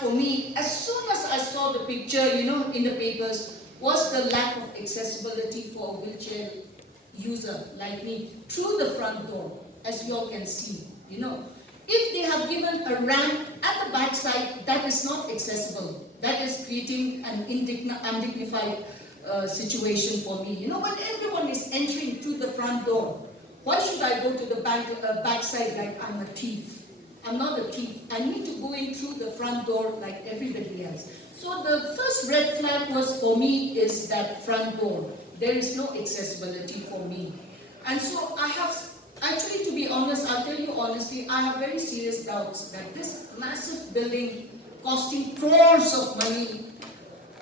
for me, as soon as I saw the picture, in the papers, was the lack of accessibility for a wheelchair user like me through the front door, as you all can see, If they have given a ramp at the back side, that is not accessible. That is creating an undignified situation for me. When everyone is entering through the front door, why should I go to the back side like I'm a thief? I'm not a thief. I need to go in through the front door like everybody else. So the first red flag was for me is that front door. There is no accessibility for me. And so I have, actually to be honest, I'll tell you honestly, I have very serious doubts that this massive building costing crores of money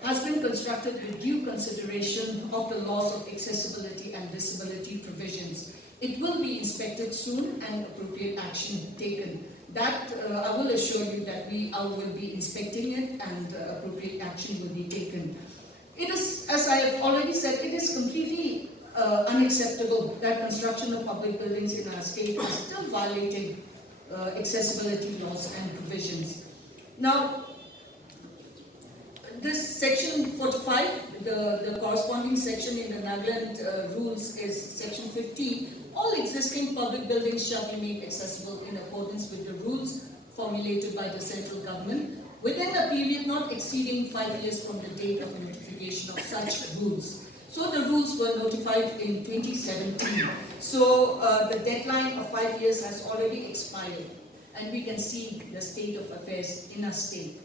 has been constructed with due consideration of the laws of accessibility and disability provisions. It will be inspected soon and appropriate action taken. That, I will assure you that I will be inspecting it and appropriate action will be taken. It is, as I have already said, it is completely unacceptable that construction of public buildings in our state is still violating accessibility laws and provisions. Now, this section 45, the corresponding section in the Nagaland rules is section 50. All existing public buildings shall be made accessible in accordance with the rules formulated by the central government within a period not exceeding 5 years from the date of notification of such rules. So the rules were notified in 2017. So the deadline of 5 years has already expired, and we can see the state of affairs in our state.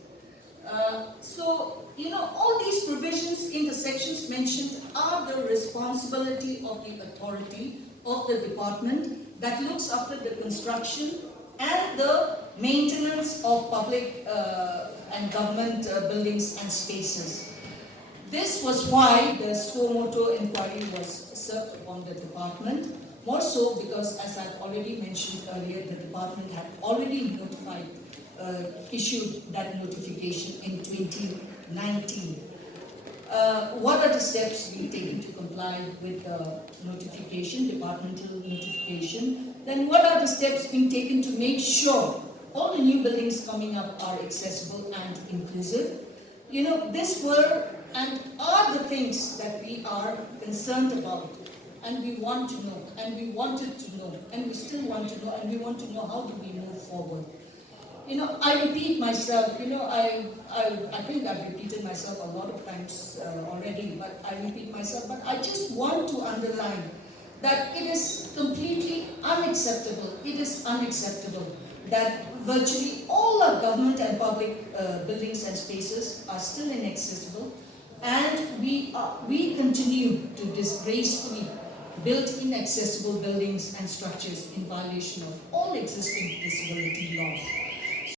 All these provisions in the sections mentioned are the responsibility of the authority of the department that looks after the construction and the maintenance of public and government buildings and spaces. This was why the suo motu inquiry was served upon the department, more so because, as I've already mentioned earlier, the department had already issued that notification in 2019. What are the steps being taken to comply with the notification, departmental notification? Then what are the steps being taken to make sure all the new buildings coming up are accessible and inclusive? This were and are the things that we are concerned about, and we want to know, and we wanted to know, and we still want to know, and we want to know how do we move forward. I repeat myself, I think I've repeated myself a lot of times already, but I repeat myself, but I just want to underline that it is completely unacceptable, that virtually all our government and public buildings and spaces are still inaccessible, and we continue to disgracefully build inaccessible buildings and structures in violation of all existing disability laws.